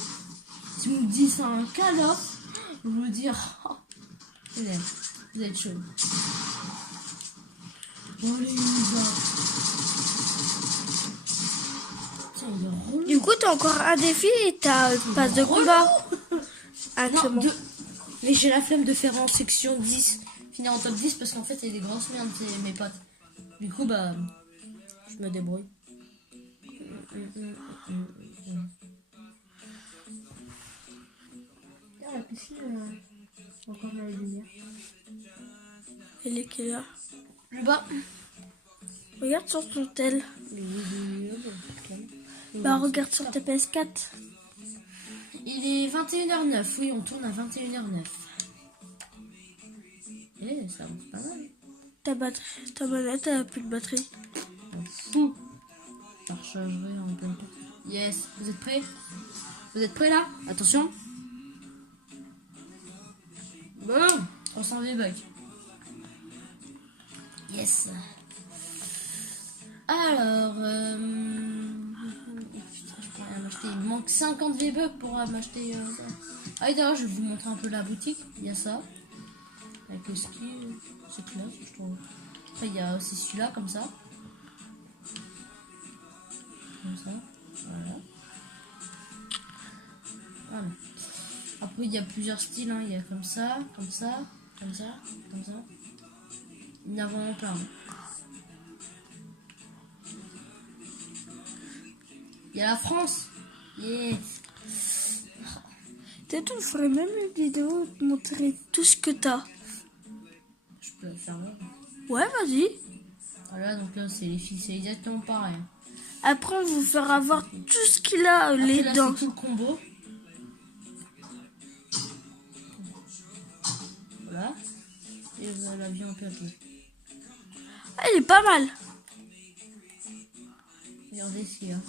Si vous me dites c'est un Call of, je vais vous dire oh, vous êtes chaud. Bon allez, on y va. Tiens, il est relou. Du coup, t'as encore un défi et t'as une passe de combat. Ah, c'est Non, bon. mais j'ai la flemme de faire en section 10, finir en top 10 parce qu'en fait il y a des grosses merdes, c'est mes potes. Du coup, bah, je me débrouille. la piscine, encore la lumière. Elle est quelle heure? Le bas. Regarde sur ton tel. Bah regarde sur ta PS4. Il est 21h09. Oui, on tourne à 21h09. Eh, ça avance pas mal. Ta manette elle a plus de batterie. Fou. Ça rechargerait en plein temps. Yes. Vous êtes prêts? Vous êtes prêts là? Attention. Boum. 300 V-Bucks. Yes. Alors, putain, je peux rien m'acheter. Il me manque 50 V-Bucks pour m'acheter ça. Ah, et d'ailleurs, je vais vous montrer un peu la boutique. Il y a ça. Avec le ski. C'est classe, je trouve. Après, il y a aussi celui-là, comme ça. Comme ça. Voilà. Voilà. Après, il y a plusieurs styles. Hein. Il y a comme ça, comme ça, comme ça, comme ça. Il y en a vraiment plein. Il y a la France. Yes. Peut-être on ferait même une vidéo pour montrer tout ce que t'as. Je peux le faire là. Ouais, vas-y. Voilà, donc là, c'est les filles, c'est exactement pareil. Après, on vous fera voir tout ce qu'il a, Après, les là, dents. c'est tout le combo. Voilà. Et voilà la vie en papier. Ah, il est pas mal. Regardez ici, hein.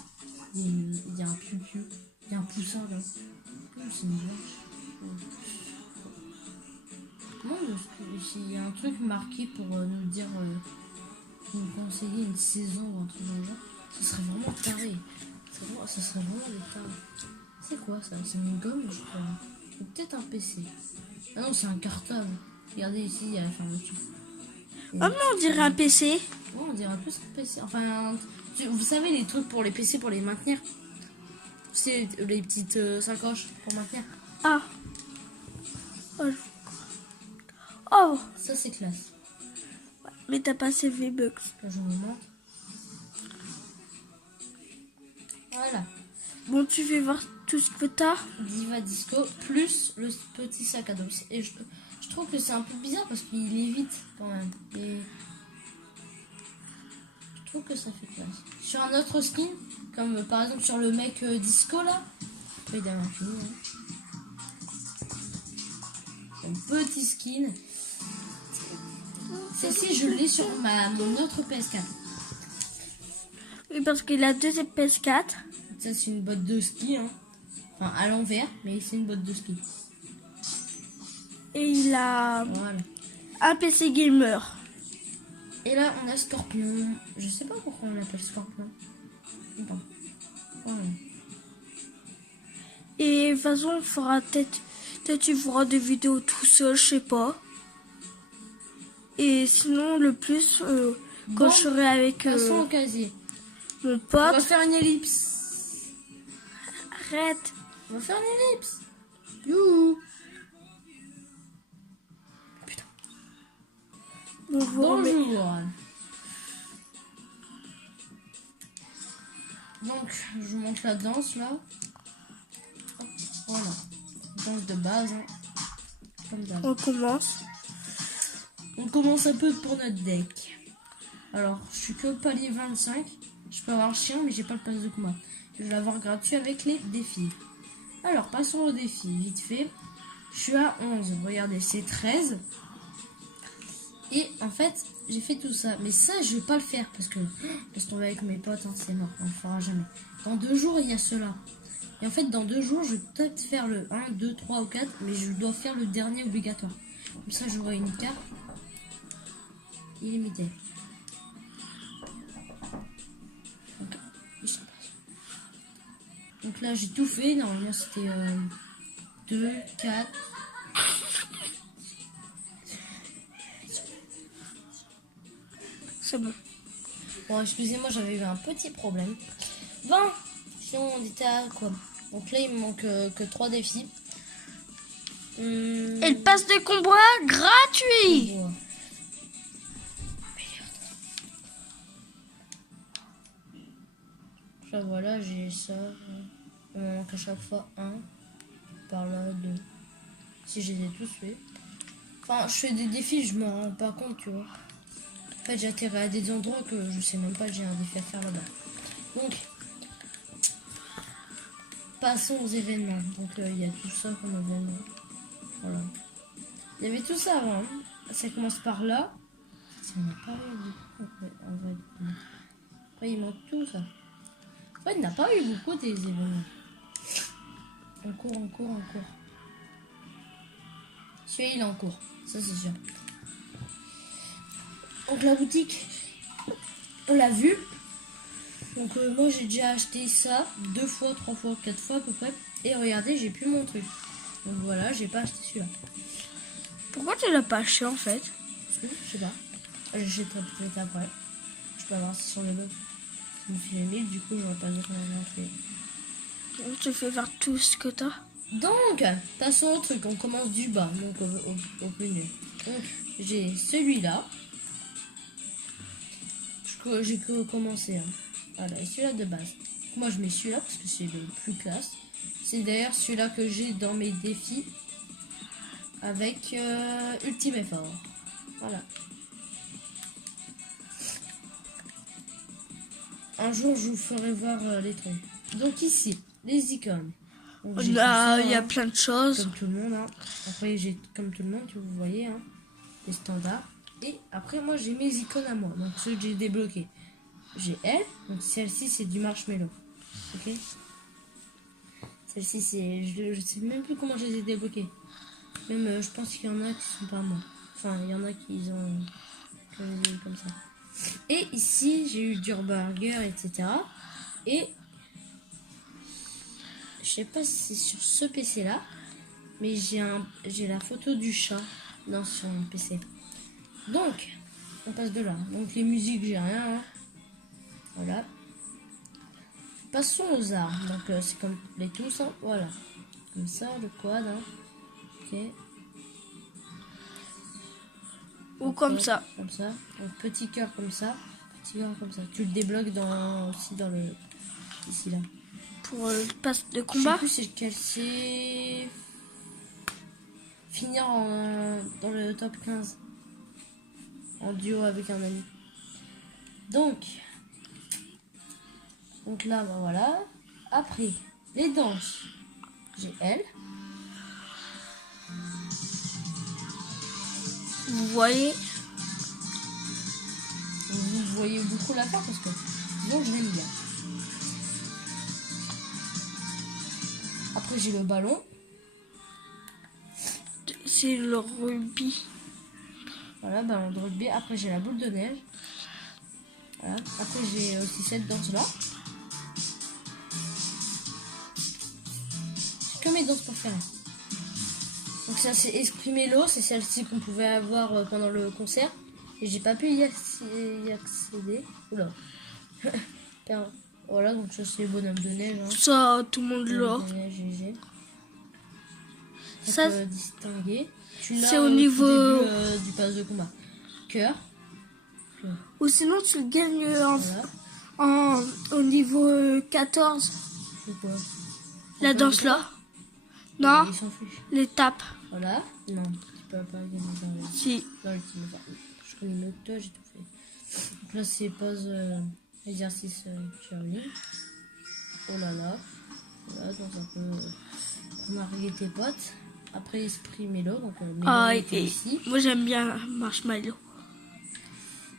Il y a un piou-piou. Il y a un poussin là. Oh, c'est une vache. Comment il y a un truc marqué pour nous dire, nous conseiller une saison ou un truc dans le genre. Ce serait vraiment taré. Ça serait vraiment des tarés. C'est quoi ça? C'est une gomme, je crois. Ou peut-être un PC. Ah non, c'est un cartable. Regardez ici, il y a la fermeture. Oh, mais on dirait un PC. Ouais, on dirait plus un PC. Enfin, vous savez, les trucs pour les PC pour les maintenir. C'est les petites sacoches pour maintenir. Ah. Oh. Ça, c'est classe. Mais t'as pas ces V-Bucks. Là, je vous montre. Voilà. Bon, tu vais voir tout ce que t'as. Diva Disco plus le petit sac à dos. Et je trouve que c'est un peu bizarre parce qu'il est vite quand même. Et je trouve que ça fait classe. Sur un autre skin, comme par exemple sur le mec Disco là. Évidemment fini. Hein. Son petit skin. Celle-ci, je l'ai sur mon autre PS4. Oui, parce qu'il a deux PS4. Ça, c'est une botte de ski. Hein. Enfin, à l'envers, mais c'est une botte de ski. Et il a Voilà. un PC gamer. Et là, on a Scorpion. Je sais pas pourquoi on l'appelle Scorpion. Bon. Voilà. Et de toute façon, on fera peut-être tu feras des vidéos tout seul, je sais pas. Et sinon, le plus, quand Bon, je serai avec passons au casier. mon On va pote, faire une ellipse. arrête. On va faire une ellipse. Youhou. Putain. Bonjour. Bonjour. Donc, je vous montre la danse là. Hop, voilà. Danse de base. Hein. Comme d'hab. On commence. On commence un peu pour notre deck. Alors, je suis que au palier 25. Je peux avoir le chien, mais j'ai pas le pass de combat. Je vais l'avoir gratuit avec les défis. Alors, passons au défi. Vite fait. Je suis à 11. Regardez, c'est 13. Et en fait, j'ai fait tout ça. Mais ça, je vais pas le faire parce que laisse tomber avec mes potes, hein, c'est mort. On le fera jamais. Dans 2 jours, il y a cela. Et en fait, dans 2 jours, je vais peut-être faire le 1, 2, 3 ou 4. Mais je dois faire le dernier obligatoire. Comme ça, j'aurai une carte illimitée. Donc là, j'ai tout fait. Normalement, c'était 2, 4. C'est bon. Bon, excusez-moi, j'avais eu un petit problème. 20. Sinon, on était à quoi? Donc là, il me manque que 3 défis. Et le pass de combat gratuit. Bon. Là, voilà, j'ai ça. Il me manque à chaque fois 1. Par là, 2. Si je les ai tous faits. Enfin, je fais des défis, je m'en rends pas compte, tu vois. En fait, j'atterris à des endroits que je sais même pas, j'ai un défi à faire là-bas. Donc, passons aux événements. Donc, il y a tout ça comme événement. Voilà. Il y avait tout ça avant. Hein. Ça commence par là. Ça n'a pas eu beaucoup. En vrai. Après, il manque tout ça. En fait, il n'a pas eu beaucoup des événements. En cours. Celui-là, il est en cours. Ça, c'est sûr. Donc, la boutique, on l'a vu. Donc, moi, j'ai déjà acheté ça 2 fois, 3 fois, 4 fois à peu près. Et regardez, j'ai plus mon truc. Donc, voilà, j'ai pas acheté celui-là. Pourquoi tu l'as pas acheté en fait? Je sais pas. J'achèterai peut-être après. Je peux avoir ça sur le blog. Ça me fait 1000, du coup, j'aurais pas besoin d'en acheter. On te fait faire tout ce que t'as. Donc, passons au truc. On commence du bas, donc au plus nul. Donc, j'ai celui-là. J'ai commencé. Hein. Voilà, et celui-là de base. Moi, je mets celui-là parce que c'est le plus classe. C'est d'ailleurs celui-là que j'ai dans mes défis avec Ultime Effort. Voilà. Un jour, je vous ferai voir les trucs. Donc ici, les icônes. Donc, j'ai tout ça, Là, il y a hein, plein de choses. comme tout le monde. Hein. Après, j'ai comme tout le monde, vous voyez, hein, les standards. Et après, moi, j'ai mes icônes à moi. Donc ceux que j'ai débloqués. J'ai elle. Donc celle-ci, c'est du marshmallow. Ok. Celle-ci, c'est... Je sais même plus comment je les ai débloquées. Même, je pense qu'il y en a qui sont pas moi. Enfin, il y en a qui ont... comme ça. Et ici, j'ai eu Dur Burger, etc. Et... je sais pas si c'est sur ce PC là. Mais j'ai la photo du chat sur mon PC. Donc, on passe de là. Donc les musiques, j'ai rien. Hein. Voilà. Passons aux armes. Donc c'est comme les tous. Hein. Voilà. Comme ça, le quad. Hein. Ok. Ou comme ça. Comme ça. Donc petit cœur comme ça. Petit cœur comme ça. Tu le débloques aussi dans le... ici là. Pour le pass de Je combat. sais plus c'est lequel c'est... finir dans le top 15. En duo avec un ami. Donc là, ben voilà. Après, les danses. J'ai elle. Vous voyez. Vous voyez beaucoup la faire parce que donc je l'aime bien. Après, j'ai le ballon. C'est le rugby. Voilà, ballon de rugby. Après, j'ai la boule de neige. Voilà. Après, j'ai aussi cette danse-là. C'est que mes danses préférées. Donc ça, c'est Esprit Mélo. C'est celle-ci qu'on pouvait avoir pendant le concert. Et j'ai pas pu y accéder. Oula. Voilà, donc ça, c'est le bonhomme de neige. Hein. Ça, tout le monde l'a. Ça, distinguer. c'est au niveau du pass de combat. Cœur. Ou sinon, tu le gagnes Voilà. au niveau 14. C'est quoi? La danse là. Non, Il s'en fiche. l'étape. Voilà. Non, tu peux pas gagner dans le... Si. dans le team. Je connais mieux que toi, j'ai tout fait. Donc là, c'est pause exercice cheerleading. Oh là là. Voilà, donc un peu marier tes potes. Après, Esprit Mélo. Donc, Et ici. moi, j'aime bien Marshmallow.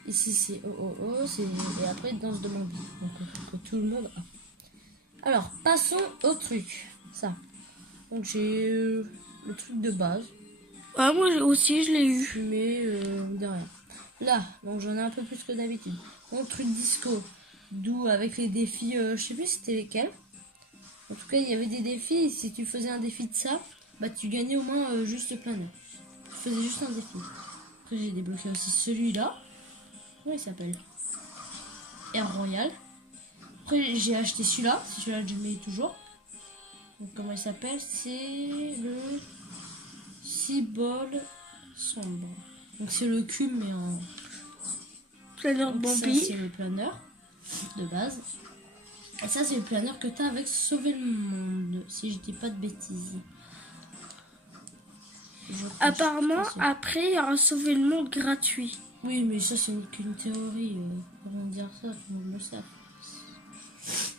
Ici, c'est et après, danse de Bambi. Donc, que tout le monde a. Alors, passons au truc. Ça. Donc, j'ai le truc de base. Ouais, moi aussi, je l'ai eu. Mais derrière. Là, donc j'en ai un peu plus que d'habitude. Donc, truc disco. D'où avec les défis, je sais plus c'était lesquels. En tout cas, il y avait des défis. Et si tu faisais un défi de ça, bah tu gagnais au moins juste plein d'heures. Je faisais juste un défi. Après, j'ai débloqué aussi celui-là. Comment il s'appelle? Air Royal. Après, j'ai acheté celui-là. Celui-là, je mets toujours. Donc, comment il s'appelle? C'est le Cibole sombre. Donc, c'est le cube, mais en Planeur de Bambi. Ça, c'est le planeur de base. Et ça, c'est le planeur que tu as avec Sauver le Monde, si je dis pas de bêtises. Apparemment, Je sais. après, il y aura sauver le monde gratuit. Oui, mais ça, c'est qu'une théorie. Comment dire ça? Tout le monde le sait.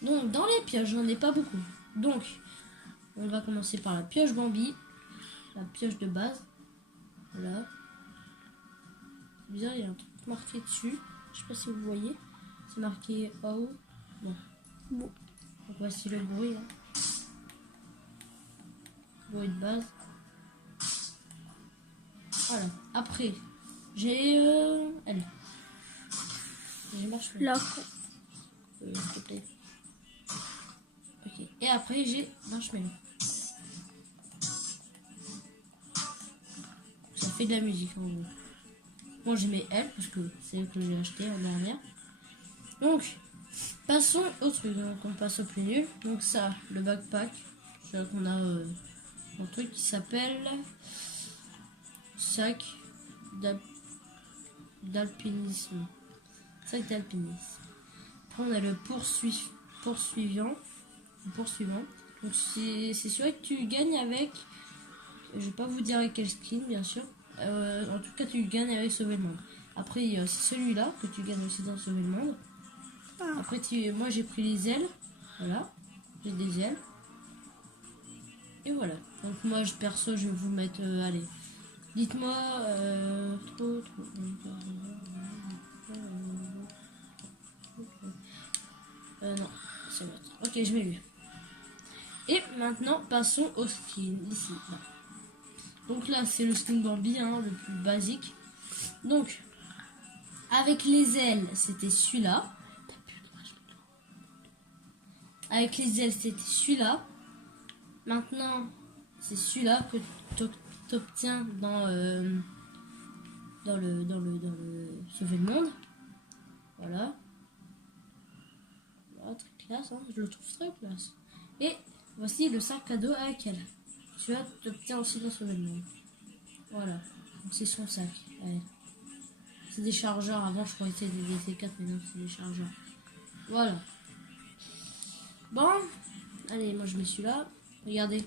Donc, dans les pioches, j'en ai pas beaucoup. Donc, on va commencer par la pioche Bambi. La pioche de base. Voilà. C'est bizarre, il y a un truc marqué dessus. Je sais pas si vous voyez. C'est marqué oh. Bon. Bon. Donc, voici le bruit. Là. Bruit de base. Voilà. Après, j'ai elle. J'ai marché. Là, S'il te plaît. Ok. Et après, j'ai Marshmello. Ça fait de la musique en gros. Moi, j'ai mis elle parce que c'est elle que j'ai acheté en dernière. Donc, passons au truc. Donc, on passe au plus nul. Donc, ça, le backpack. C'est là qu'on a un truc qui s'appelle sac d'alpinisme. Sac d'alpinisme. Après, on a le poursuivant. Donc, c'est celui que tu gagnes avec. Je vais pas vous dire avec quel skin, bien sûr. En tout cas, tu gagnes avec Sauver le Monde. Après, il y a aussi celui-là que tu gagnes aussi dans Sauver le Monde. Après, moi j'ai pris les ailes. Voilà. J'ai des ailes. Et voilà. Donc, moi, perso, je vais vous mettre. Allez. Dites-moi. Non, c'est l'autre. Ok, je mets lui. Et maintenant, passons au skin. Ici. Là. Donc là, c'est le skin Bambi, hein, le plus basique. Donc, avec les ailes, c'était celui-là. Avec les ailes, c'était celui-là. Maintenant, c'est celui-là que tu obtiens dans le Sauver le Monde. Voilà. Voilà, très classe, hein, je le trouve très classe. Et voici le sac à dos avec elle. Celui-là, tu obtiens aussi dans Sauver le Monde. Voilà. Donc c'est son sac. Allez. C'est des chargeurs. Avant, je croyais que c'était des DC4, mais non, c'est des chargeurs. Voilà. Bon. Allez, moi, je mets celui-là. Regardez.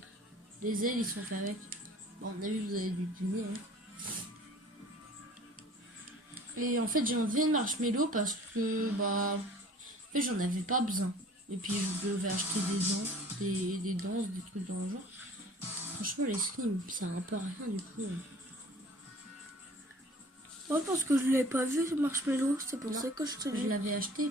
Les ailes, ils sont faits avec. Bon, on a vu, vous avez dû deviner. Hein. Et en fait, j'ai enlevé le Marshmello parce que, bah, en fait, j'en avais pas besoin. Et puis, je devais acheter des danses, des trucs dans le genre. Franchement, les skins, ça a un peu rien du coup. moi, parce que je l'ai pas vu, ce marshmallow. C'est pour ça que je te Je dis. l'avais acheté.